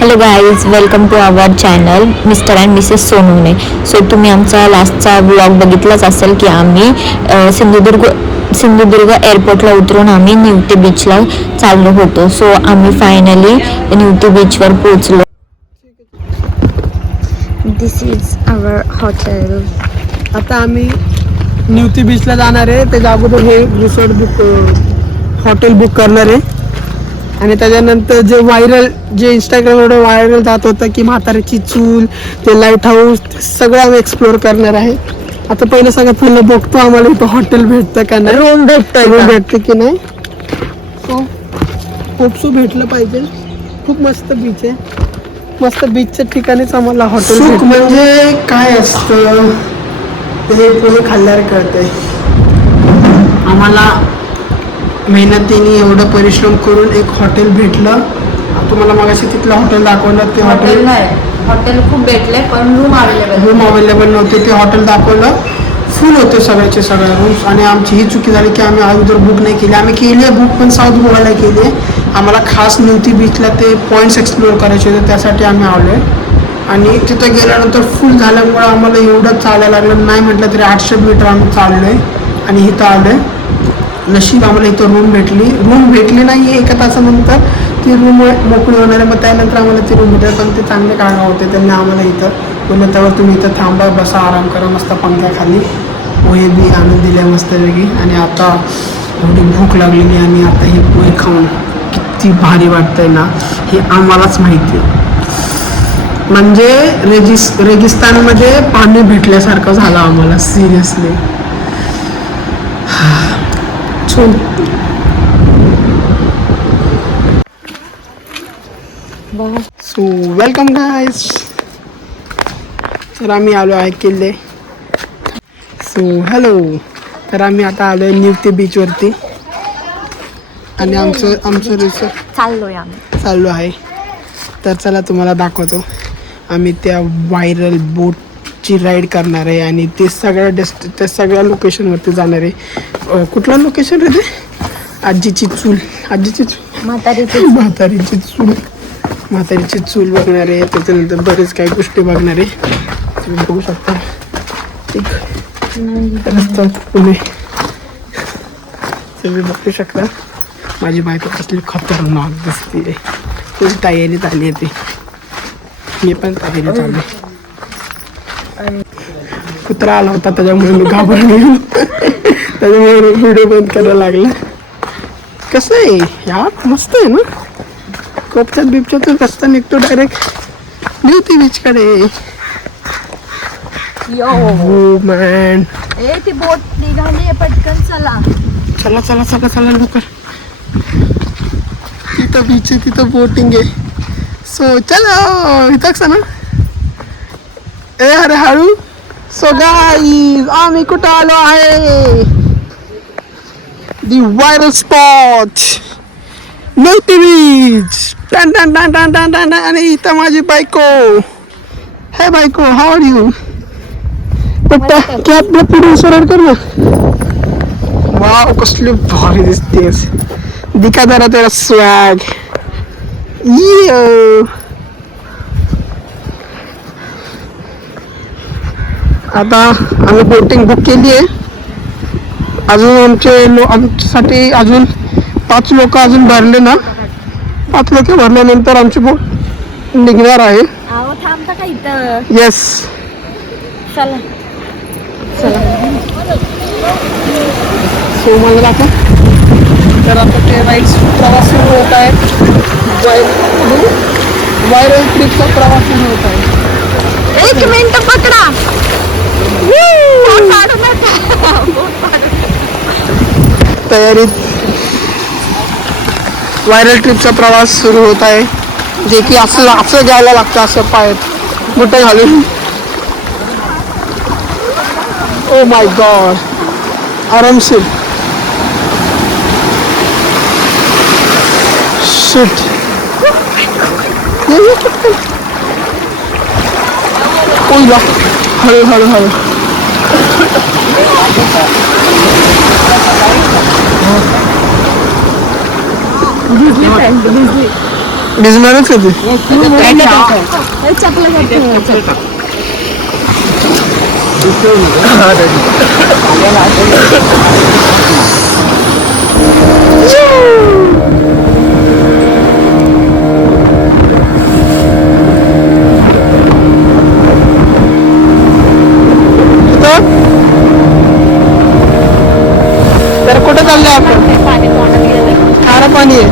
Hello guys, welcome to our channel mister and mrs Sonawane. So तुम्ही आमचा लास्टचा blog बघितलाच असेल की आम्ही सिंधुदुर्ग एअरपोर्टला उतरून आम्ही निवती बीचला चाललो होतो. सो आम्ही फायनली निवती बीचवर पोचलो. दिस इज आवर हॉटेल. आता आम्ही निवती बीचला जाणार आहे. त्याच्या अगोदर हे रिसॉर्ट हॉटेल बुक करणार आहे. आणि त्याच्यानंतर जे इंस्टाग्रामवर व्हायरल जात होतं की म्हाताऱ्याची चूल, ते लाईट हाऊस, सगळं आम्ही एक्सप्लोअर करणार आहे. आता पहिलं सगळ्यात पहिलं बघतो आम्हाला इथं हॉटेल भेटतं का नाही, रूम भेटतं की नाही. सो होपसो भेटलं पाहिजे. खूप मस्त बीच आहे. मस्त बीचच्या ठिकाणीच आम्हाला हॉटेल. म्हणजे काय असतं ते पुणे खाल्ल्यावर कळतंय. आम्हाला मेहनतीने एवढं परिश्रम करून एक हॉटेल भेटलं. तुम्हाला मगाशी तिथलं हॉटेल दाखवलं. ते हॉटेल खूप भेटले पण रूम अवेलेबल नव्हते. ते हॉटेल दाखवलं, फुल होते सगळ्याचे सगळ्या रूम्स. आणि आमची ही चुकी झाली की आम्ही अगोदर बुक नाही केली. आम्ही केली आहे बुक, पण साऊथ गोवाला केली आहे. आम्हाला खास निवती बीचला ते पॉईंट्स एक्सप्लोअर करायचे होते, त्यासाठी आम्ही आलो आहे. आणि तिथं गेल्यानंतर फुल झाल्यामुळं आम्हाला एवढं चालायला लागलं, नाही म्हटलं तरी 800 मीटर आम्ही चाललो आहे. आणि इथं आलो आहे. नशीब आम्हाला इथं रूम भेटली नाही. एका तासानंतर ती रूम मोकळी होणार आहे. मग त्यानंतर आम्हाला ती रूम भेटेल. पण ते चांगले काका होते, त्यांनी आम्हाला इथं बोललं त्यावर तुम्ही इथं थांबा, बसा, आराम करा, मस्त पंख्याखाली पोहे बी आणून दिले मस्तपैकी. आणि आता एवढी भूक लागलेली आणि आता हे पोहे खाऊन किती भारी वाटतंय ना, हे आम्हालाच माहिती आहे. म्हणजे रेगिस्तानमध्ये पाणी भेटल्यासारखं झालं आम्हाला, सिरियसली. So welcome guys. तर आम्ही आलो आहे किल्ले. So hello. तर आम्ही आता आलो आहे निवती बीचवरती. आणि आमचं रिसॉर्ट चाललो आहे. तर चला तुम्हाला दाखवतो. आम्ही त्या व्हायरल बोटची राईड करणार आहे. आणि ते त्या सगळ्या लोकेशनवरती जाणार आहे. कुठलं लोकेशन आहे ते? आजीची चूल म्हातारीची चूल बघणार आहे. त्याच्यानंतर बरेच काही गोष्टी बघणार आहे. तुम्ही बघू शकता रस्ता पुणे. तुम्ही बघू शकता माझी बायको कसली खतरनाक दिसते. खूप तयारीत आली आहे ती. मी पण तयारीत आलो. कुत्रा आला होता त्याच्यामुळे मी घाबरलो. त्याच्यामुळे व्हिडिओ बंद करायला लागला. कसं आहे यार, मस्त आहे ना. कोपच्यात बिपच्यातून रस्ता निघतो डायरेक्ट निवती बीचकडे. हो मॅन. ती बोट निघाली पटकन. चला लवकर. तिथं बीच आहे, तिथं बोटिंग आहे. सो चलो इथंच ना. अरे हळू. सो गाईज आम्ही कुठं आलो आहे? The viral spot Nivati beach. टन टन टन टन टन टन. आणि इथं माझी बायको. हे बायको, हाऊ आर यू? कॅपला पुढे सरळ कर ना. वाव, कसली भारी दिसतेस. दिखा जरा तेरा स्वॅग. आता आम्ही बोटिंग बुक केली आहे. अजून आमच्यासाठी अजून 5 लोक अजून भरले ना. 5 लोक भरल्यानंतर आमची बोट निघणार आहे. थांबता का इथं? येस. चला. सो मला दाखव. तर आता ते राईड्स प्रवास सुरू होत आहे. व्हायरल ट्रिपचा प्रवास सुरू होत आहे. 1 मिनिट पकडा. तयारीत व्हायरल ट्रिपचा प्रवास सुरू होत आहे. जे की असं घ्यायला लागतं, असं पायात मोठं घालून. Oh my God. आरामशीर. शिट. ओला. हळू. भिजली. भिजणारच होते. तर कुठं चाललंय आपण? खारं पाणी आहे.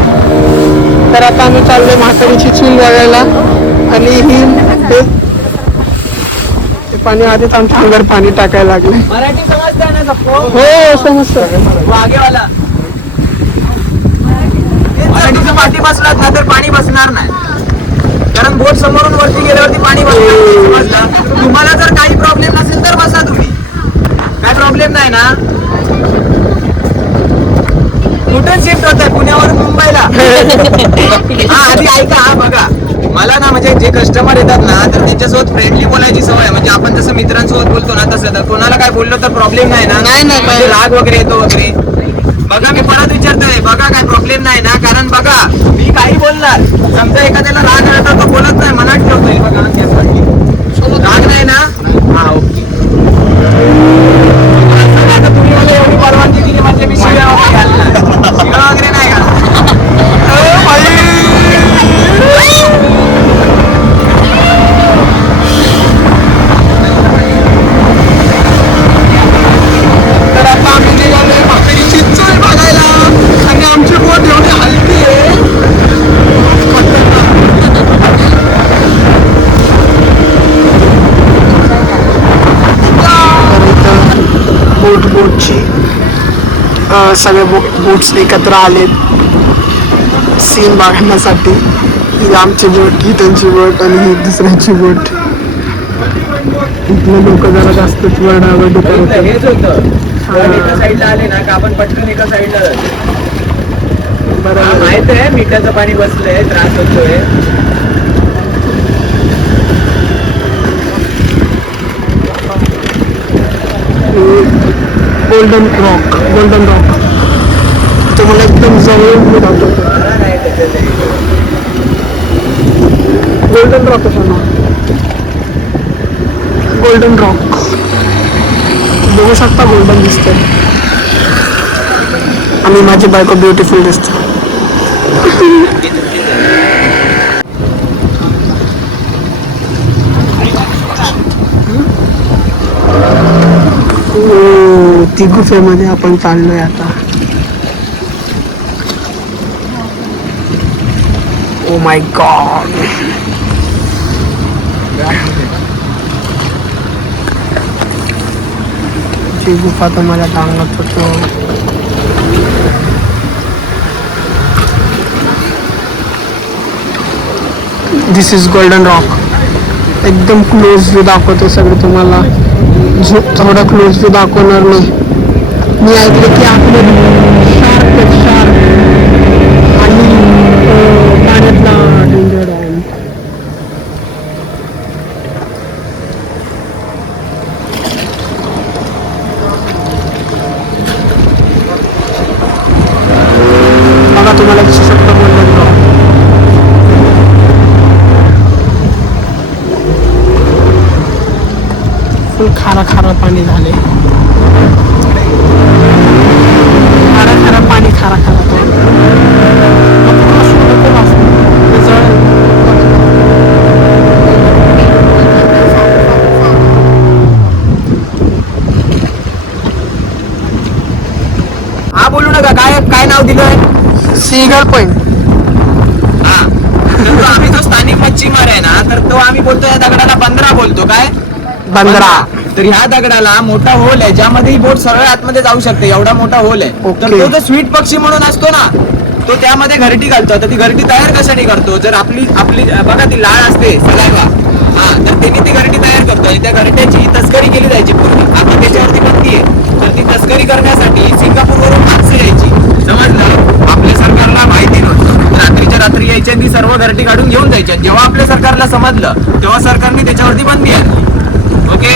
तर आता आम्ही चाललोय म्हातारीची चूल बघायला आणि ही ते पाणी आधीच आमच्या अंगावर पाणी टाकायला लागले. मराठी समजतं ना सबको? हो समजतं. वो आगे वाला मराठीचं पाठी बसलात ना तर पाणी बसणार नाही, कारण बोट समोरून वरती गेल्यावरती पाणी बसणार नाही. समजलं? तुम्हाला जर काही प्रॉब्लेम नसेल तर बसा तुम्ही, काय प्रॉब्लेम नाही ना. कुठून शिफ्ट होत आहे? पुण्यावरून मुंबईला? हा आधी ऐका, हा बघा, मला ना म्हणजे जे कस्टमर येतात ना तर त्यांच्यासोबत फ्रेंडली बोलायची सवय आहे. म्हणजे आपण जसं मित्रांसोबत बोलतो ना तसं, तर कोणाला काय बोललो तर प्रॉब्लेम नाही ना. नाही, नाही, म्हणजे राग वगैरे येतो वगैरे. बघा मी परत विचारतोय, बघा काय प्रॉब्लेम नाही ना, कारण बघा मी काही बोलणार, समजा एखाद्याला राग आला तर तो बोलत नाही, मनात ठेवतोय. बघा राग नाही ना. हा ओके. आता तुम्ही मला एवढी परवानगी दिली म्हणजे मी शिव्या वगैरे घालणार, शिव्या वगैरे नाही घालणार. तर आता आम्ही निघालोय म्हातारीची चूल बघायला आणि आमची बोट एवढी हलकी आहे. बोटची सगळे बोट्स एकत्र आलेत सीन बघण्यासाठी. ही आमची बोट, ही त्यांची बोट आणि ही दुसऱ्याची बोट. इथले लोक जरा जास्तच वरडावरडी करत आहेत. हेच होतं, पण एका साईडला आले ना का आपण पटकन एका साईडला जातो. बरोबर. माहित आहे मिठाचं पाणी बसलंय, त्रास होतोय. गोल्डन रॉक तुम्हाला एकदम जवळून मी दाखवतो. मला नाही त्याच्यात. गोल्डन रॉक असं नाव, गोल्डन रॉक. बघू शकता गोल्डन दिसते आणि माझी बायको ब्युटिफुल दिसते. ती गुफेमध्ये आपण चाललोय आता. Oh my God. ती गुफा तुम्हाला सांगत होतो. दिस इज गोल्डन रॉक. एकदम क्लोज व्ह्यू दाखवतो सगळं तुम्हाला, थोडा क्लोज व्ह्यू दाखवणार नाही. मी ऐकलं की आपले शार्क आणि पाण्यातला डेंजर आहे. बघा तुम्हाला दिसू शकतं गोल्डन रॉक. फुल खारा पाणी झाले. खारा पाणी खारा हा बोलू नका. काय नाव दिलंय? Seagull point. हा, तर तो आम्ही जो स्थानिक मच्छीमार आहे ना तर तो आम्ही बोलतो या दगडाला बंदरा बोलतो. काय बंदरा. तर ह्या दगडाला मोठा होल आहे ज्यामध्ये ही बोट सरळ आतमध्ये जाऊ शकते, एवढा मोठा होल आहे. ओके. तर तो जो स्वीट पक्षी म्हणून असतो ना तो त्यामध्ये घरटी घालतो. तर ती घरटी तयार कशाने करतो? जर आपली बघा ती लाळ असते सलायवा, हा, तर त्यांनी ती घरटी तयार करतो. त्या घरट्याची तस्करी केली जायची पूर्वी, आता त्याच्यावरती बंदी आहे. तर ती तस्करी करण्यासाठी सिंगापूरवरून माणसं यायची. समजलं? आपल्या सरकारला माहिती नव्हतं, रात्रीच्या रात्री यायची आणि ती सर्व घरटी काढून घेऊन जायची. जेव्हा आपल्या सरकारला समजलं तेव्हा सरकारने त्याच्यावरती बंदी आणली. ओके,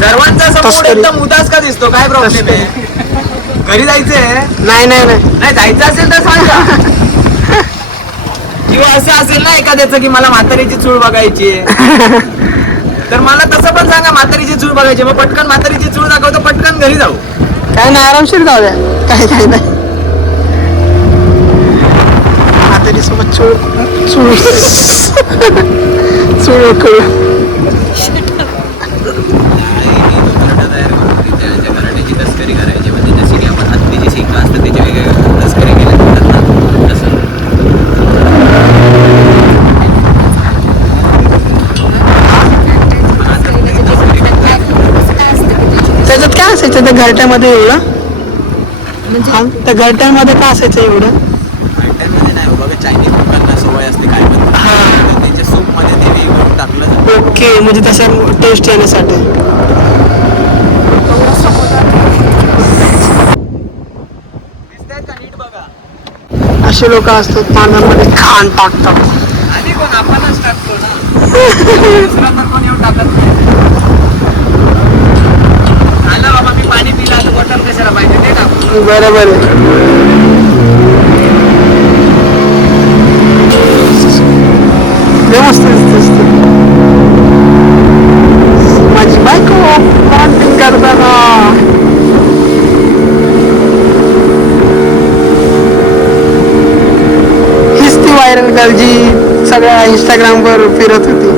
सर्वांचा समोर एकदम उदास का दिसतो? काय प्रॉब्लेम आहे? घरी जायचंय? नाही नाही नाही. नाही जायचं असेल तर सांगा. किंवा असं असेल ना एखाद्याचं की मला म्हातारीची चूळ बघायची तर मला तसं पण सांगा, म्हातारीची चूळ बघायची, मग पटकन म्हातारीची चूळ दाखवतो, पटकन घरी जाऊ. काय नाही, आरामशीर जाऊ द्या. काय नाही. म्हातारी सोबत चूळ चूळ चूळ करू. मराठीची तस्करी करायची, म्हणजे जशी की आपण हत्तीची शिंगा असतात त्याची वेगवेगळ्या तस्करी केल्या जातात ना तसं. त्याच्यात काय असायचं त्या घरट्यामध्ये एवढं? हा, त्या घरट्यांमध्ये काय असायचं एवढं? आयटममध्ये नाही हो, बघा चायनीज लोकांना सवय असते काय म्हणतात, त्याच्या सूपमध्ये ते वेगळं टाकलं जातं. ओके, म्हणजे तशा टेस्ट येण्यासाठी. दिसतंय का नीट बघा. असे लोक असतात पानांमध्ये खाण टाकतात. आणि कोण आपणच टाकतो ना, दुसरा तर कोण येऊन टाकत नाही. आला बाबा मी पाणी पिला तर बॉटल कशाला पाहिजे ते टाकतो. बरोबर आहे. लय मस्त दिसते. माझी बायको पेंटिंग करताना. हीच ती व्हायरल गर्ल जी सगळ्या इंस्टाग्रामवर फिरत होती.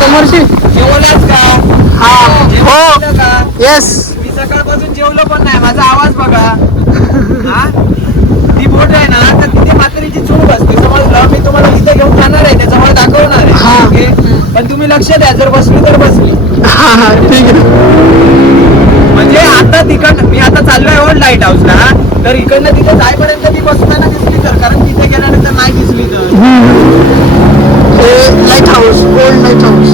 समोरची जेवलाच का? हा हो जेवलं का? येस. मी सकाळपासून जेवलो पण नाही, माझा आवाज बघा. हा ती बोट आहे ना, तर तिथे म्हातारीची चूळ बसते, समजलं. मी तुम्हाला तिथे घेऊन जाणार आहे, त्याच्यामुळे दाखवणार हा. आहे. ओके, पण तुम्ही लक्ष द्या, जर बसली तर बसली. हा हा ठीक आहे. म्हणजे आता तिकडनं मी आता चाललोय ओल्ड लाईट हाऊसला, तर इकडनं तिथे जायपर्यंत ती बसताना दिसली तर, कारण तिथे गेल्यानंतर नाही दिसली तर. Light house, old light house.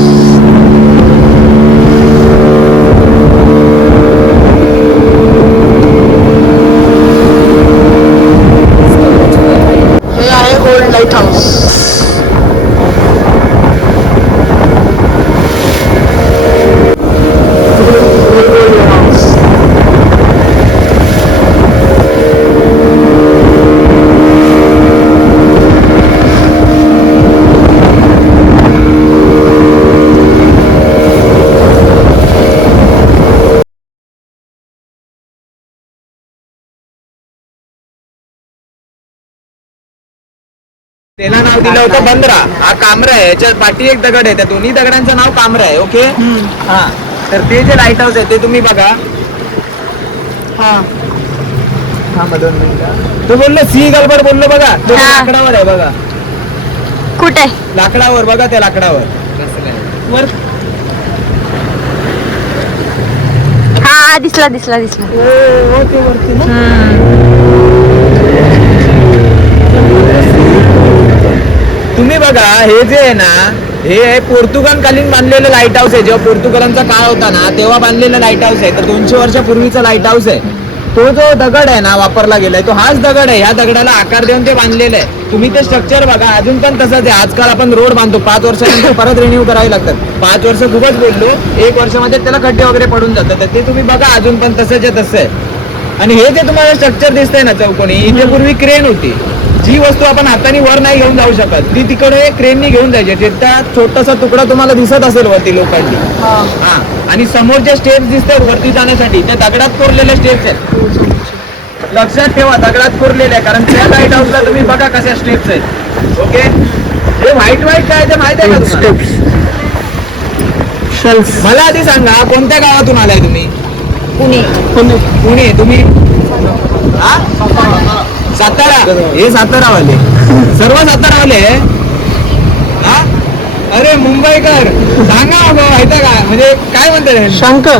हे आहे ओल्ड लाईट हाऊस. त्याला नाव दिलं होतं बंदरा. हा कामरा आहे, याच्या पाठी एक दगड आहे, त्या दोन्ही दगडांचं नाव कामरा आहे. ओके, हा. तर ते जे लाईट हाऊस आहे ते तुम्ही बघा. हा तो बोललो सी गलबड बोललो बघा, तो हा. लाकडावर आहे बघा, कुठे? लाकडावर बघा, त्या लाकडावर वर. हा दिसला दिसला दिसला. हो ते वरती ना. तुम्ही बघा, हे जे आहे ना, हे आहे पोर्तुगालकालीन बांधलेलं लाईट हाऊस आहे. जेव्हा पोर्तुगालांचा काळ होता ना, तेव्हा बांधलेलं लाईट हाऊस आहे. तर 200 वर्षापूर्वीचा लाईट हाऊस आहे. तो जो दगड आहे ना वापरला गेलाय, तो हाच दगड आहे. ह्या दगडाला आकार देऊन ते बांधलेलं आहे. तुम्ही ते स्ट्रक्चर बघा, अजून पण तसंच आहे. आजकाल आपण रोड बांधतो, 5 वर्षानंतर परत रिन्यू करावे लागतात. 5 वर्ष खूपच बोललो, 1 वर्षामध्ये त्याला खड्डे वगैरे पडून जातात. तर ते तुम्ही बघा, अजून पण तसंच आहे, तसं आहे. आणि हे जे तुम्हाला स्ट्रक्चर दिसतंय ना चौकोनी, इथे पूर्वी क्रेन होती. जी वस्तू आपण हाताने वर नाही घेऊन जाऊ शकत, ती तिकडे क्रेननी घेऊन जायची. तिथला छोटासा तुकडा तुम्हाला दिसत असेल वरती लोकांनी. हा, आणि समोर जे स्टेप्स दिसतात वरती जाण्यासाठी, त्या दगडात कोरलेले स्टेप्स आहेत. लक्षात ठेवा, दगडात कोरलेले आहे, कारण त्या लाईट हाऊसला तुम्ही बघा कशा स्टेप्स आहेत. ओके, हे व्हाईट व्हाईट काय ते माहिती आहे का तुम्हाला? मला आधी सांगा, कोणत्या गावातून आलाय तुम्ही? पुणे. पुणे. तुम्ही? हा? सातारा. हे सातारावाले, सर्व सातारावाले. हा, अरे मुंबईकर सांगा बाबा, माहिती का, म्हणजे काय म्हणतात शंकर.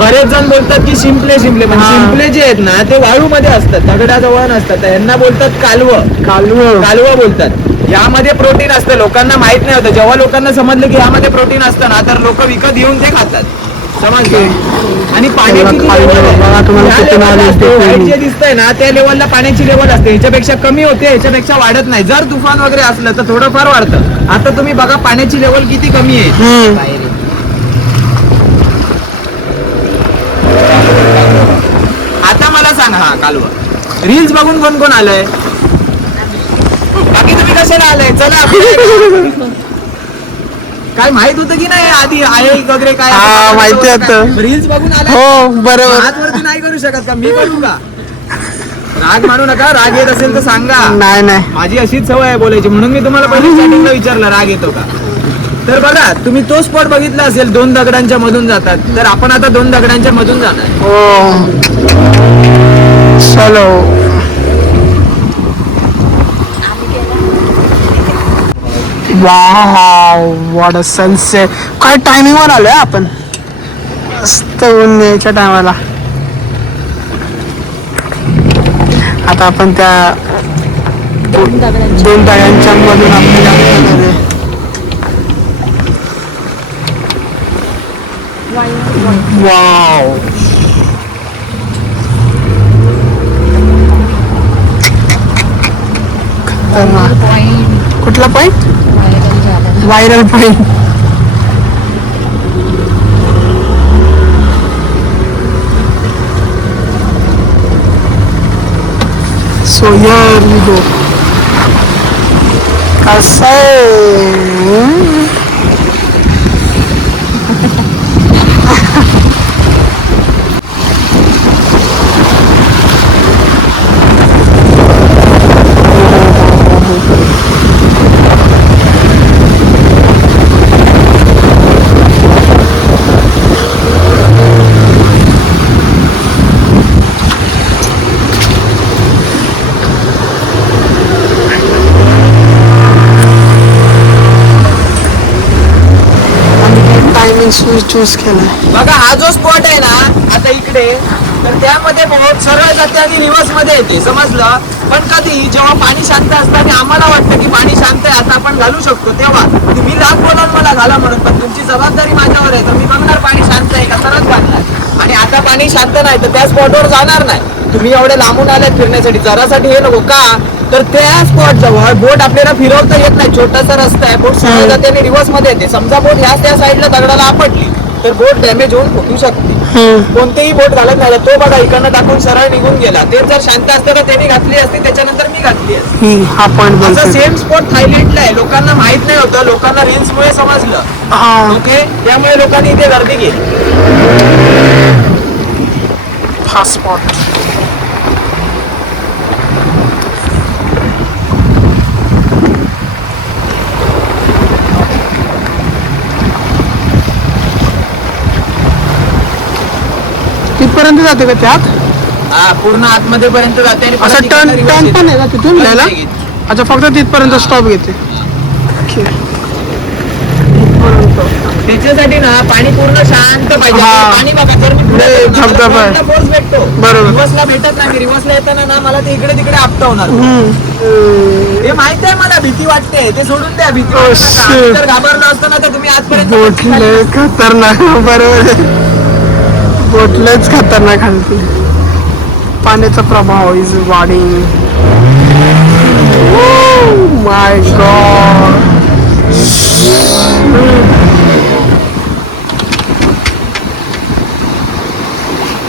बरेच जण बोलतात की शिंपले शिंपले, पण शिंपले जे आहेत ना ते वाळूमध्ये असतात, दगडाजवळ नसतात. तर यांना बोलतात कालवं. कालवं बोलतात. यामध्ये प्रोटीन असतं, लोकांना माहित नाही होतं. जेव्हा लोकांना समजलं की यामध्ये प्रोटीन असतं ना, तर लोक विकत येऊन ते खातात. समजलं. आणि पाण्याची जी खाली level आहे, बघा, तुम्हाला ह्या किती level ला नाली असते, दिसते. white जे दिसतंय ना त्या लेवलला पाण्याची लेवल असते. ह्याच्यापेक्षा कमी होते, ह्याच्यापेक्षा वाढत नाही. जर तुफान वगैरे असलं तर थोडंफार वाढतं. आता तुम्ही बघा पाण्याची लेवल किती कमी आहे. आता मला सांग, हा कालवा रील्स बघून कोण कोण आलंय? बाकी तुम्ही कशाला आलंय? चला आपल्याला काय माहित होतं की नाही आधी आहे वगैरे काय? हा, माहिती होतं. रील्स बघून आला. हो बरोबर. हातवरती नाही करू शकत का? मी करू का? राग मानू नका. राग येत असेल तर सांगा. नाही नाही माझी अशीच सवय आहे बोलायची, म्हणून मी तुम्हाला पहिली स्टार्टिंगला विचारलं राग येतो का. तर बघा तुम्ही तो स्पॉट बघितला असेल, 2 दगडांच्या मधून जातात. तर आपण आता 2 दगडांच्या मधून जाणार. हो चलो. Wow what a sunset. काय टायमिंगवर आलोय आपण, मस्त ऊन यायच्या टायमाला. आता आपण त्या 2 दगडांच्या मधून आपण जाणार आहे. वाव खतरनाक. कुठला point? Viral point. So here we go. कसं आहे? चूज केलाय. बघा हा जो स्पॉट आहे ना आता इकडे, तर त्यामध्ये बहुत सरळ जाते आणि रिव्हर्स मध्ये येते. समजलं. पण कधी जेव्हा पाणी शांत असतं आणि आम्हाला वाटतं की पाणी शांत आहे आता आपण घालू शकतो, तेव्हा तुम्ही लाख बोलाल मला घाला म्हणून, पण तुमची जबाबदारी माझ्यावर आहे. तर मी बघणार पाणी शांत आहे का, सरळ घालणार. आणि आता पाणी शांत नाही तर त्या स्पॉटवर जाणार नाही. तुम्ही एवढे लांबून आलेत फिरण्यासाठी, जरासाठी हे नको का, तर त्या स्पॉट जवळ बोट आपल्याला फिरवता येत नाही. छोटासा रस्ता आहे, बोट सरळ जाते आणि रिव्हर्स मध्ये येते. समजा बोट ह्याच त्या साईडला दगडाला आपटली तर बोट डॅमेज होऊन फुटू शकते. कोणतेही बोट घालत नाही. तो बघा इकडनं टाकून सरळ निघून गेला. ते जर शांत असतं तर त्यांनी घातली असती, त्याच्यानंतर मी घातली असती. हा पॉइंट असं सेम स्पॉट थायलंडला आहे. लोकांना माहित नाही होतं, लोकांना रील्स मुळे समजलं. हा ओके, त्यामुळे लोकांनी इथे गर्दी केली. हा स्पॉट. तिथपर्यंत जाते का त्यात? हा पूर्ण आतमध्ये पर्यंत जाते आणि असं परत टर्न इकडनं टर्न reverse पण येते. आहे का तिथून Turn जायला? नाही घेत. अच्छा, फक्त तिथपर्यंत स्टॉप घेते. ओके. त्याच्यासाठी ना पाणी पूर्ण शांत पाहिजे. हा. आता पाणी बघा, जर मी पुढे गेलो ना, धबधबा मला आहे. front ला force भेटतो. बरोबर. रिव्हर्सला भेटत नाही. रिव्हर्सला येताना ना मला ते इकडे तिकडे आपटवणार. हे माहिती आहे मला, भीती वाटते. ते सोडून द्या, भीती वाटू नका. shit. आम्ही जर घाबरलो असतो ना तर तुम्ही आजपर्यंत बोटले खतरनाक. बरोबर आहे. बोटलेच खतरनाक हलते. पाण्याचा प्रभाव इज वाढिंग. My God.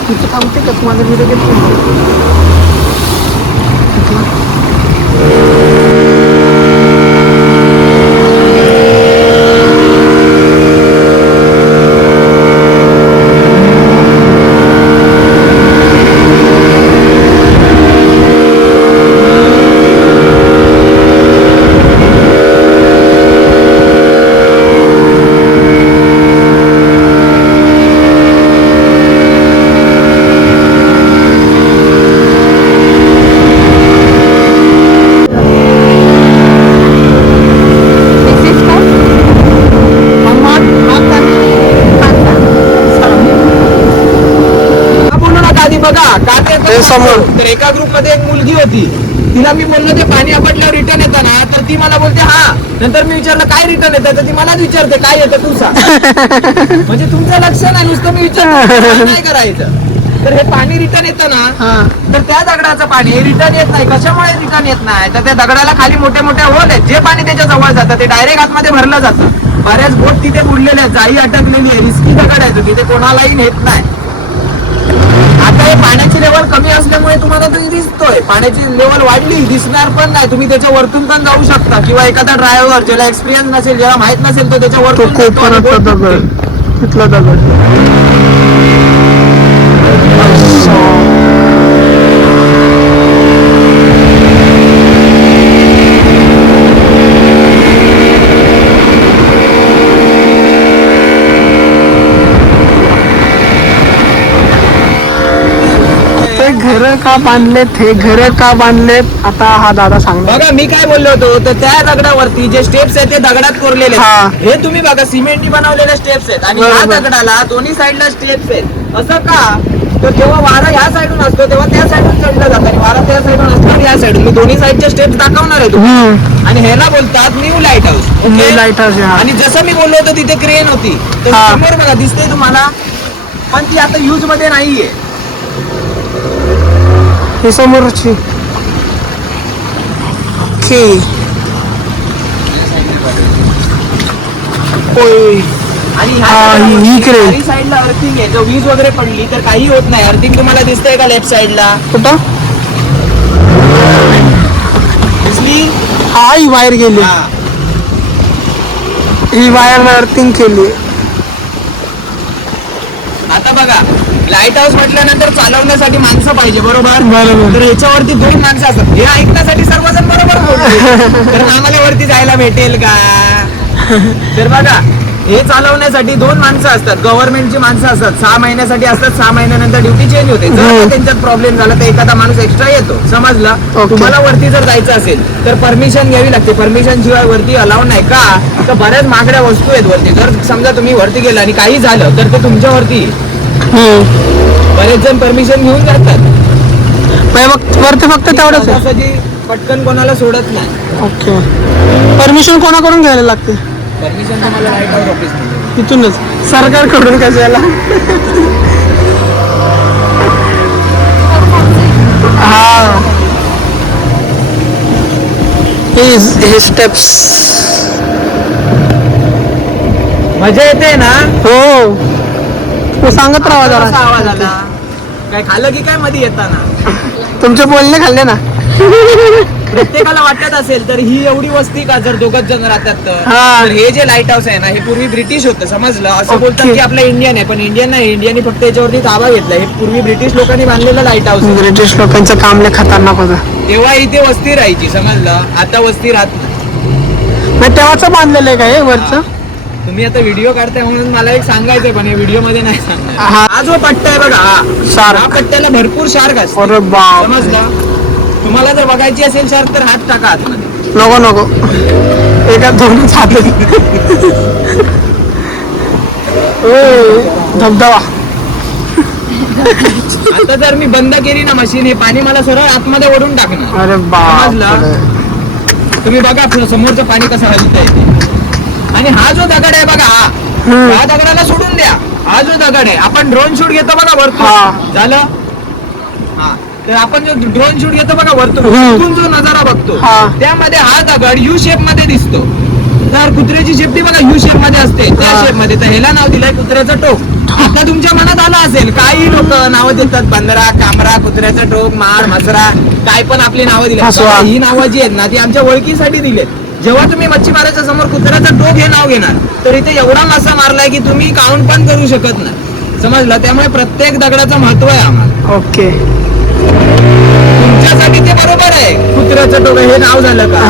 इथे थांबते का तुम्हाला व्हिडिओ घेतो? समोर. तर एका ग्रुप मध्ये एक मुलगी होती, तिला मी बोललो ते पाणी आपटल्यावर रिटर्न येतं ना, तर ती मला बोलते हा. नंतर मी विचारलं काय रिटर्न येतं, तर ती मलाच विचारते काय येतं तू सांग. म्हणजे तुमचं लक्ष नाही, नुसतं मी विचारतो काय करायचं. तर हे पाणी रिटर्न येतं ना, तर त्या दगडाचं पाणी रिटर्न येत नाही. कशामुळे रिटर्न येत नाही, तर त्या दगडाला खाली मोठे मोठे होल आहेत. जे पाणी त्याच्या जवळ जातं ते डायरेक्ट आतमध्ये भरलं जातं. बऱ्याच बोट तिथे बुडलेल्या आहेत, जाई अटकलेली आहे, रिस्की दगड आहे, तिथे कोणालाही नेत नाही. आता हे पाण्याची लेवल कमी असल्यामुळे तुम्हाला तो दिसतोय. पाण्याची लेवल वाढली दिसणार पण नाही. तुम्ही त्याच्या वरतून पण जाऊ शकता, किंवा एखादा ड्रायव्हर ज्याला एक्सपिरियन्स नसेल, ज्याला माहित नसेल, तो त्याच्या वरतून तिथला दगड घर का बांधलेत, हे घर का बांधलेत आता हा दादा सांगणार. बघा मी काय बोललो होतो, तर त्या दगडावरती जे स्टेप्स आहेत ते दगडात कोरलेले आहेत. हे तुम्ही बघा सिमेंटनी बनवलेले स्टेप्स आहेत, आणि या दगडाला दोन्ही साईडला स्टेप्स आहेत. असं का, तर जेव्हा वारा ह्या साईडून असतो तेव्हा त्या साईडून चढलं जातं, आणि वारा त्या साईडून असतो या साईडून. मी दोन्ही साईडचे स्टेप्स दाखवणार आहे तुम्हाला. आणि ह्याला बोलतात new light house. New light house. आणि जसं मी बोललो होतो तिथे क्रेन होती, तर समोर बघा दिसते तुम्हाला, पण ती आता युज मध्ये नाहीये. हे समोरची आणि ही crane. साईडला अर्थिंग आहे. जर वीज वगैरे पडली तर काही होत नाही. अर्थिंग तुम्हाला दिसतंय का लेफ्ट साईडला? कुठं? दिसली? हा ही वायर गेली, ही वायर अर्थिंग केली. आता बघा लाईट हाऊस म्हटल्यानंतर चालवण्यासाठी माणसं पाहिजे, बरोबर? बरोबर. तर याच्यावरती 2 माणसं असतात. हे ऐकण्यासाठी सर्वजण बरोबर बोलतात. तर आम्हाला वरती जायला भेटेल का? तर बघा हे चालवण्यासाठी 2 माणसं असतात, गव्हर्नमेंटची माणसं असतात. 6 महिन्यासाठी असतात, 6 महिन्यानंतर ड्युटी चेंज होते. जर त्यांच्यात प्रॉब्लेम झाला तर एखादा माणूस एक्स्ट्रा येतो, समजलं? तुम्हाला वरती जर जायचं असेल तर परमिशन घ्यावी लागते. परमिशन शिवाय वरती अलाव नाही. का, तर बऱ्याच महागड्या वस्तू आहेत वरती. जर समजा तुम्ही वरती गेला आणि काही झालं तर ते तुमच्यावरती. बरेच जण परमिशन घेऊन जातात, वरती फक्त तेवढंच आहे. पटकन कोणाला सोडत नाही. ओके. परमिशन कोणाकडून घ्यायला लागते? परमिशन तुम्हाला लाईट हाऊस ऑफिस तिथूनच, सरकारकडून कशाला? हा हे स्टेप्स मजा येते ना. हो, तो सांगत राहा कसा जरा. आवाज आला? काय खाल्लं की काय मध्ये येताना? तुमचे बोलणे खाल्ले ना. प्रत्येकाला वाटत असेल तर ही एवढी वस्ती का, जर 2 जण राहतात तर हे जे लाईट हाऊस आहे ना, हे पूर्वी ब्रिटिश होतं, समजलं? असं बोलतात की आपलं इंडियन आहे, पण इंडियन नाही. इंडियननी फक्त याच्यावरती ताबा घेतला. हे पूर्वी ब्रिटिश लोकांनी बांधलेलं लाईट हाऊस. ब्रिटिश लोकांचं काम लय खतरनाक होतं. तेव्हा इथे वस्ती राहायची, समजलं? आता वस्ती राहत नाही. तेव्हाच बांधलेलं आहे का हे वरचं? तुम्ही आता व्हिडिओ काढताय म्हणून मला एक सांगायचंय, पण या व्हिडिओ मध्ये नाही सांगणार. हा. हा जो पट्टा आहे बघा, शार्क. हा पट्ट्याला भरपूर शार्क असते, अरे बाप. समजलं? तुम्हाला जर बघायची असेल शार्क तर हात टाका आतमध्ये. नको एका 2च हात. धबधबा. आता जर मी बंद केली ना मशीन, हे पाणी मला सरळ आतमध्ये ओढून टाकणार. अरे बाप. समजलं? तुम्ही बघा आपलं समोरचं पाणी कसं हलतंय ते. आणि हा जो दगड आहे बघा, हा दगडाला सोडून द्या. हा जो दगड आहे, आपण ड्रोन शूट घेतो बघा वरतून, झालं? हा, तर आपण जो ड्रोन शूट घेतो बघा वरतून जो नजारा बघतो, त्यामध्ये हा दगड यू शेप मध्ये दिसतो. तर कुत्र्याची शेपटी बघा यू शेप मध्ये असते, त्या शेप मध्ये. तर ह्याला नाव दिलंय कुत्र्याचं टोक. आता तुमच्या मनात आलं असेल, काही लोक नावं देतात, बंदरा, कामरा, कुत्र्याचं टोक, मार, मसरा, काय पण आपली नावं दिली. ही नावं जी आहेत ना, ती आमच्या ओळखीसाठी दिलेत. जेव्हा तुम्ही मच्छीमाराच्या समोर कुत्र्याचं टोक हे नाव घेणार, तर इथे एवढा मासा मारलाय की तुम्ही काउंट पण करू शकत नाही, समजलं? त्यामुळे प्रत्येक दगडाचं महत्व आहे आम्हाला. ओके. तुमच्यासाठी ते बरोबर आहे, कुत्र्याचं टोक हे नाव झालं का,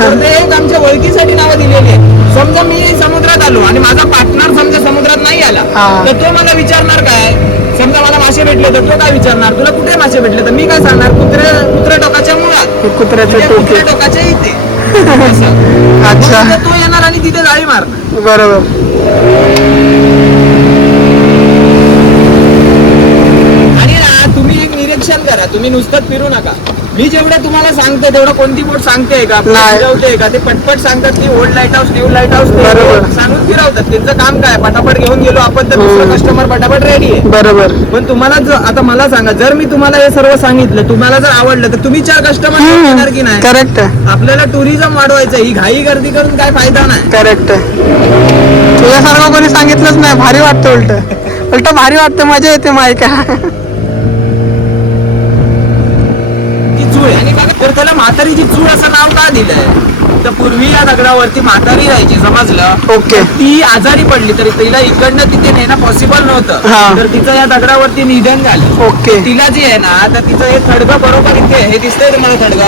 तर ते एक आमच्या ओळखीसाठी नावं दिलेली आहे. समजा मी समुद्रात आलो आणि माझा पार्टनर समजा समुद्रात नाही आला, तर तो मला विचारणार काय? समजा मला मासे भेटले तर तो काय विचारणार, तुला कुठे मासे भेटले? तर मी काय सांगणार, कुत्र्या टोकाच्या मुळात, कुत्र्या टोकाच्या इथे. अच्छा, तो येणार आणि तिथे जाळी मारणार. बरोबर. आणि ना तुम्ही एक निरीक्षण करा, तुम्ही नुसतंच फिरू नका. मी जेवढं तुम्हाला सांगते तेवढं कोणती बोट सांगते का नाही. फिरवते का? ते पटपट सांगतात की old light house, new light house, बरोबर. सांगून फिरवतात. त्यांचं काम काय, पटापट घेऊन गेलो आपण तर दुसरं कस्टमर पटापट रेडी आहे. बरोबर. पण तुम्हाला आता मला सांगा, जर मी तुम्हाला हे सर्व सांगितलं, तुम्हाला जर आवडलं तर तुम्ही 4 कस्टमर येणार की नाही? करेक्ट आहे, आपल्याला टुरिझम वाढवायचं, ही घाई गर्दी करून काय फायदा नाही. करेक्ट आहे. तुझ्यासारखं कोणी सांगितलंच नाही, भारी वाटतं. उलट भारी वाटतं, मजा येते मायका. ती चूळ आहे. आणि बघा, तर त्याला म्हातारीची चूळ असं नाव का दिलंय? तर पूर्वी या दगडावरती म्हातारी राहायची, समजलं? ओके. ती आजारी पडली तरी तिला इकडनं तिथे नेणं पॉसिबल नव्हतं, हा. तर तिचं या दगडावरती निधन झालं. ओके. तिला जी आहे ना, तर तिचं हे थडगं बरोबर इथे, हे दिसतंय तुम्हाला थडगं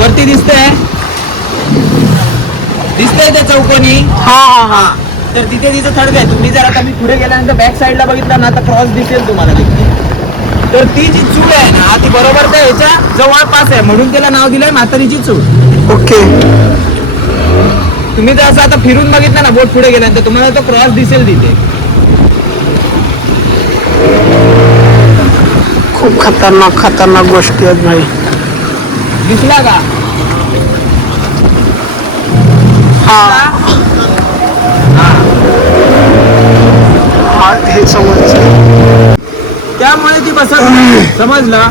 वरती दिसतंय त्या चौकोनी? हा हा हा. तर तिथे तिचं थडगं आहे. तुम्ही जर आता मी पुढे गेल्यानंतर बॅक साईडला बघितलं ना, तर क्रॉस दिसेल तुम्हाला तिथे. तर ती जी चूळ आहे ना, ती बरोबर त्या ह्याच्या जवळपास आहे, म्हणून त्याला नाव दिलंय म्हातारीची चूळ. ओके. तुम्ही जर असं आता फिरून बघितलं ना बोट पुढे गेल्यानंतर, तुम्हाला तो क्रॉस दिसेल तिथे. खूप खतरनाक खतरनाक गोष्टी आहेत भाई. दिसला का? हा हा, हे समजलं. त्यामुळे ती बसत नाही, समजलं?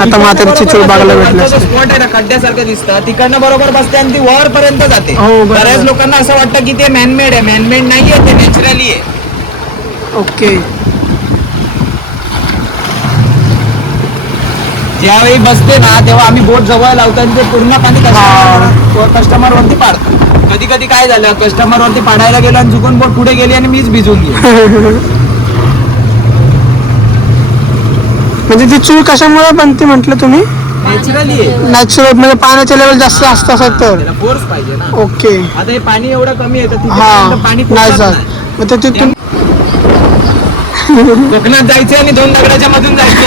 आता म्हातारीची चूळ बघायला भेटली. स्पॉट आहे ना, खड्ड्यासारखं दिसतं, तिकडनं बरोबर बसते आणि ती वर पर्यंत जाते. हो, बरोबर. बऱ्याच लोकांना असं वाटतं की ते मॅनमेड आहे. मॅनमेड नाहीये, ते नॅचरली आहे. ओके. ज्यावेळी बसते ना, तेव्हा आम्ही बोट जवळ लावतो आणि ते पूर्ण पाणी कस्टमर वरती पाडतो. कधी कधी काय झालं, कस्टमर वरती पाडायला गेलो आणि चुकून बोट पुढे गेली आणि मीच भिजून गेलो. म्हणजे ती चूळ कशामुळे बनते म्हटलं तुम्ही? नॅचरली आहे. नॅचरल, म्हणजे पाण्याचे लेवल जास्त असतं असं तर. त्याला फोर्स पाहिजे ना. ओके. आता हे पाणी एवढं कमी आहे तर तिथे हा, पाणी नाही पोचत जात. नाही. मग ते तिथून कोकणात जायचं आणि 2 दगडाच्या मधून जायचं.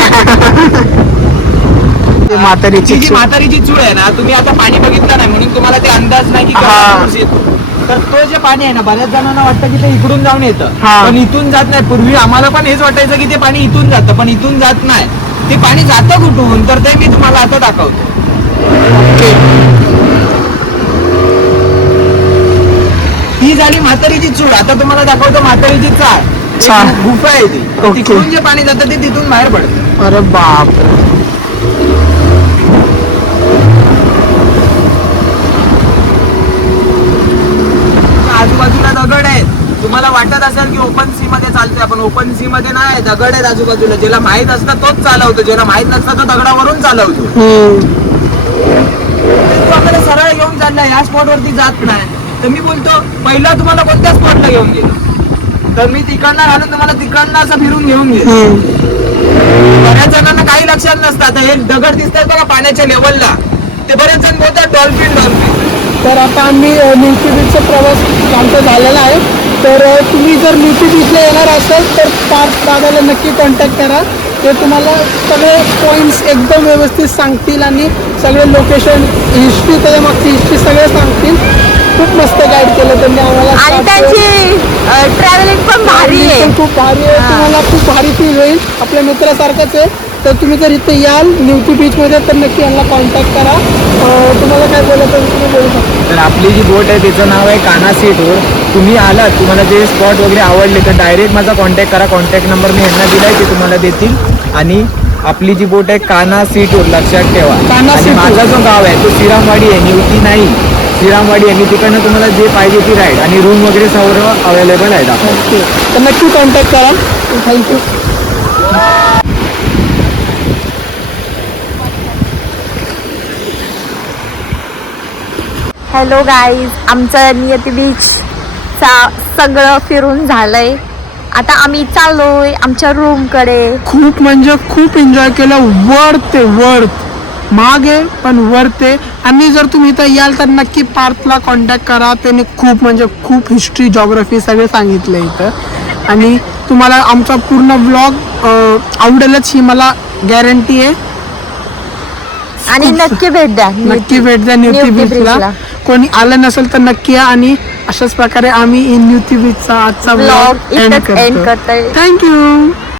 ते म्हातारीची ती जी चूळ. म्हातारीची चूळ आहे ना, तुम्ही आता पाणी बघितलं नाही म्हणून तुम्हाला ते अंदाज नाही की हा. केव्हा पाऊस येतो. तर तो जे पाणी आहे ना, बऱ्याच जणांना वाटतं की ते इकडून जाऊन येतं, हा. पण इथून जात नाही. पूर्वी आम्हाला पण हेच वाटायचं की ते पाणी इथून जातं, पण इथून जात नाही. ते पाणी जातं कुठून, तर ते मी तुम्हाला आता दाखवतो. ओके. ती झाली म्हातारीची चूळ. आता तुम्हाला दाखवतो म्हातारीची चाळ. चाळ. एक गुफा आहे ती. ओके. तिकडून जे पाणी जातं ते तिथून बाहेर पडतं. अरे बाप. आजूबाजूला दगड आहेत. तुम्हाला वाटत असेल की ओपन सी मध्ये चालतोय आपण, ओपन सी मध्ये नाही, दगड आहेत आजूबाजूला. ज्याला माहित असतं तोच चालवतो, ज्याला माहित नसतं तो दगडावरून चालवतो. तू आपल्याला सरळ घेऊन चालला, या स्पॉट वरती जात नाही. तर मी बोलतो पहिला तुम्हाला कोणत्या स्पॉटला घेऊन गेलो, तर मी तिकडनं घालून तुम्हाला तिकडनं असं फिरून घेऊन गेलो. बऱ्याच जणांना काही लक्षात नसतं. आता हे दगड दिसतात बघा पाण्याच्या लेवलला, ते बरेच जण बोलतात डॉल्फिन डॉल्फिन. तर आता आम्ही न्यूटी बीचचा प्रवास आमचा झालेला आहे. तर तुम्ही जर न्यूटी बीचला येणार असाल तर पार्थ दादाला नक्की कॉन्टॅक्ट करा. ते तुम्हाला सगळे पॉईंट्स एकदम व्यवस्थित सांगतील आणि सगळे लोकेशन, हिस्ट्री, त्याच्या मागची हिस्ट्री सगळे सांगतील. खूप मस्त गाईड केलं त्यांनी आम्हाला. आणि त्यांची ट्रॅव्हलिंग पण भारी आहे. पण खूप भारी आहे. तुम्हाला खूप भारी फील होईल. आपल्या मित्रासारखंच आहे. तर तुम्ही जर इथे याल न्यूटी बीचमध्ये तर नक्की यांना कॉन्टॅक्ट करा. तुम्हाला काय बोलायचं तुम्ही बोलू शकता. तर आपली जी बोट आहे तिचं नाव आहे कान्हा सी टूर. तुम्ही आलात, तुम्हाला जे स्पॉट वगैरे आवडले तर डायरेक्ट माझा कॉन्टॅक्ट करा. कॉन्टॅक्ट नंबर मी यांना दिलाय, ते तुम्हाला देतील. आणि आपली जी बोट आहे कान्हा सी टूर, लक्षात ठेवा. कान्हा आणि सी टूर. माझा जो गाव आहे तो श्रीरामवाडी आहे, निवती नाही, श्रीरामवाडी आहे. मी तिकडनं तुम्हाला जे पाहिजे ती राईड आणि रूम वगैरे सर्व अवेलेबल आहेत आपण. ओके, तर नक्की कॉन्टॅक्ट करा. थँक्यू. हॅलो गाईज, आमचं नियती बीचचा सगळं फिरून झालंय. आता आम्ही चाललोय आमच्या रूमकडे. खूप म्हणजे खूप एन्जॉय केलं. वर्थ आहे, वर्थ. महाग आहे पण वर्थ आहे. आणि जर तुम्ही इथं याल तर नक्की पार्थला कॉन्टॅक्ट करा. त्याने खूप म्हणजे खूप हिस्ट्री, जॉग्रफी सगळे सांगितलं इथं. आणि तुम्हाला आमचा पूर्ण व्लॉग आवडेलच ही मला गॅरंटी आहे. आणि नक्की भेट द्या. नक्की भेट द्या न्यूटी बीचला. कोणी आलं नसेल तर नक्की या. आणि अशाच प्रकारे आम्ही न्यूटी बीचचा आजचा व्लॉग एंड ब्लॉग एंड करतो. करतोय. थँक्यू.